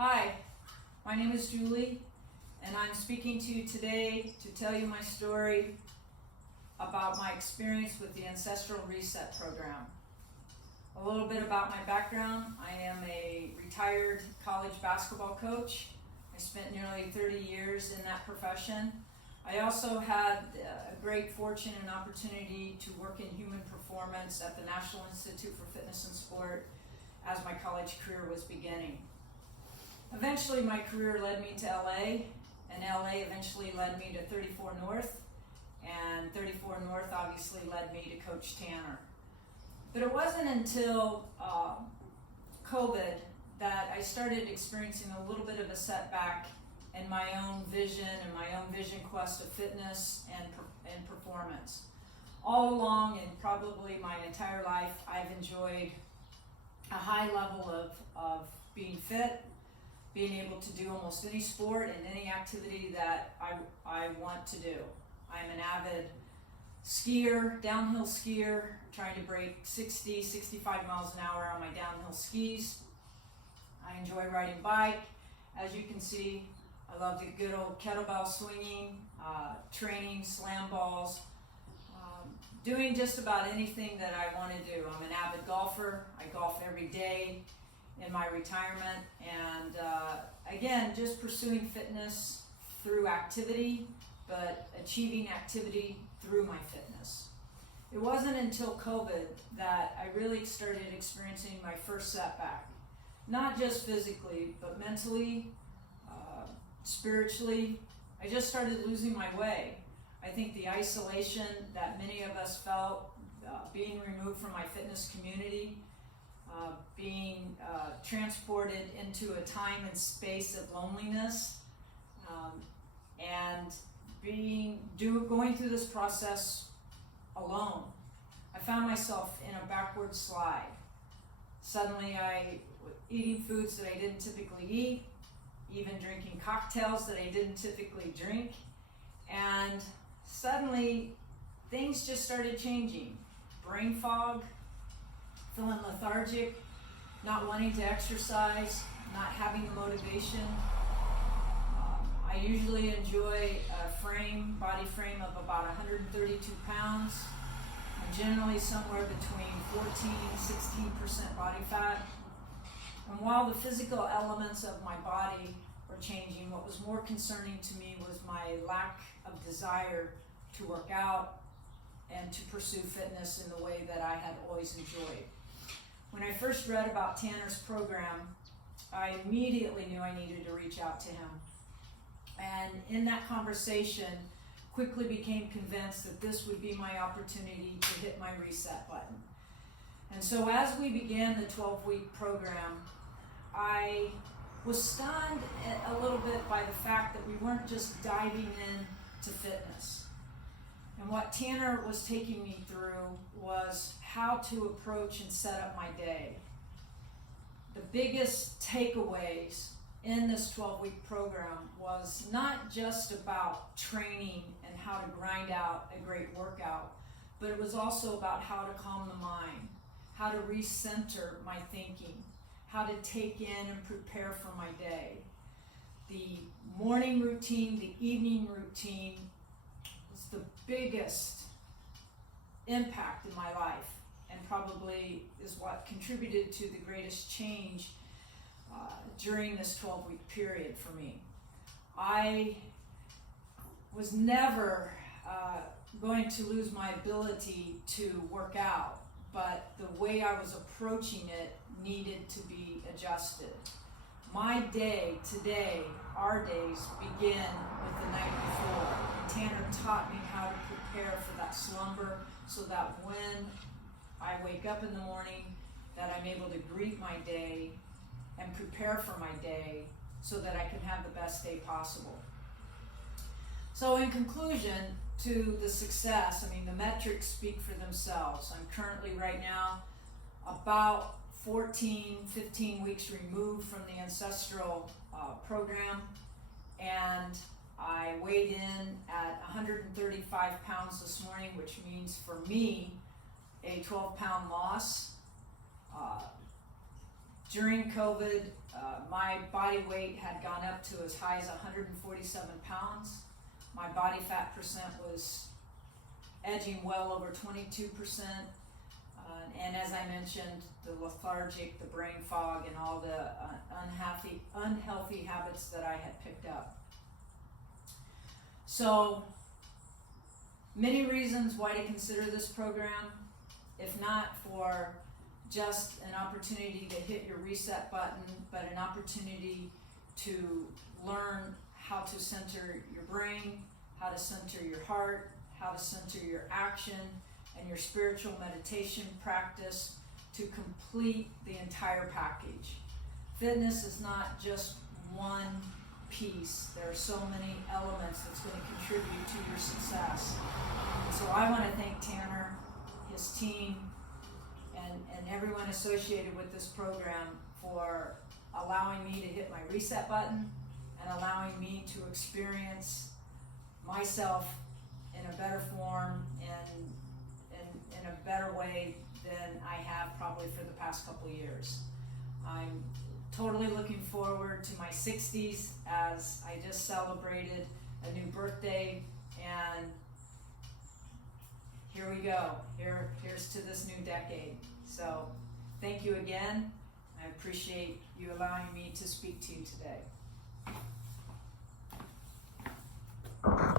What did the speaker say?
Hi, my name is Julie, and I'm speaking to you today to tell you my story about my experience with the Ancestral Reset Program. A little bit about my background. I am a retired college basketball coach. I spent nearly 30 years in that profession. I also had a great fortune and opportunity to work in human performance at the National Institute for Fitness and Sport as my college career was beginning. Eventually my career led me to LA, and LA eventually led me to 34 North, and 34 North obviously led me to Coach Tanner. But it wasn't until COVID that I started experiencing a little bit of a setback in my own vision and my own vision quest of fitness and performance. All along, and probably my entire life, I've enjoyed a high level of being fit, being able to do almost any sport and any activity that I want to do. I'm an avid skier, downhill skier, trying to break 60, 65 miles an hour on my downhill skis. I enjoy riding bike. As you can see, I love the good old kettlebell swinging, training, slam balls, doing just about anything that I want to do. I'm an avid golfer. I golf every day in my retirement, and again, just pursuing fitness through activity, but achieving activity through my fitness. It wasn't until COVID that I really started experiencing my first setback, not just physically, but mentally, spiritually. I just started losing my way. I think the isolation that many of us felt, being removed from my fitness community, being transported into a time and space of loneliness, and going through this process alone. I found myself in a backward slide. Suddenly I was eating foods that I didn't typically eat, even drinking cocktails that I didn't typically drink, and suddenly things just started changing. Brain fog, feeling lethargic, not wanting to exercise, not having the motivation. I usually enjoy a body frame of about 132 pounds. I'm generally somewhere between 14-16% body fat. And while the physical elements of my body were changing, what was more concerning to me was my lack of desire to work out and to pursue fitness in the way that I had always enjoyed. When I first read about Tanner's program, I immediately knew I needed to reach out to him. And in that conversation, quickly became convinced that this would be my opportunity to hit my reset button. And so as we began the 12-week program, I was stunned a little bit by the fact that we weren't just diving into fitness. And what Tanner was taking me through was how to approach and set up my day. The biggest takeaways in this 12-week program was not just about training and how to grind out a great workout, but it was also about how to calm the mind, how to recenter my thinking, how to take in and prepare for my day. The morning routine, the evening routine was the biggest impact in my life, and probably is what contributed to the greatest change during this 12-week period for me. I was never going to lose my ability to work out, but the way I was approaching it needed to be adjusted. My day today, our days, begin with the night before. Tanner taught me how to prepare for that slumber so that when I wake up in the morning, that I'm able to greet my day and prepare for my day so that I can have the best day possible. So in conclusion to the success, the metrics speak for themselves. I'm currently right now about 15 weeks removed from the Ancestral program, and I weighed in at 135 pounds this morning, which means for me a 12-pound loss. During COVID, my body weight had gone up to as high as 147 pounds. My body fat percent was edging well over 22%. And as I mentioned, the lethargic, the brain fog, and all the unhealthy habits that I had picked up. So, many reasons why to consider this program, if not for just an opportunity to hit your reset button, but an opportunity to learn how to center your brain, how to center your heart, how to center your action, and your spiritual meditation practice to complete the entire package. Fitness is not just one piece. There are so many elements that's going to contribute to your success. And so I want to thank Tanner, his team, and everyone associated with this program for allowing me to hit my reset button and allowing me to experience myself in a better form and in a better way than I have probably for the past couple of years. I'm totally looking forward to my 60s as I just celebrated a new birthday, and here we go. Here's to this new decade. So thank you again. I appreciate you allowing me to speak to you today.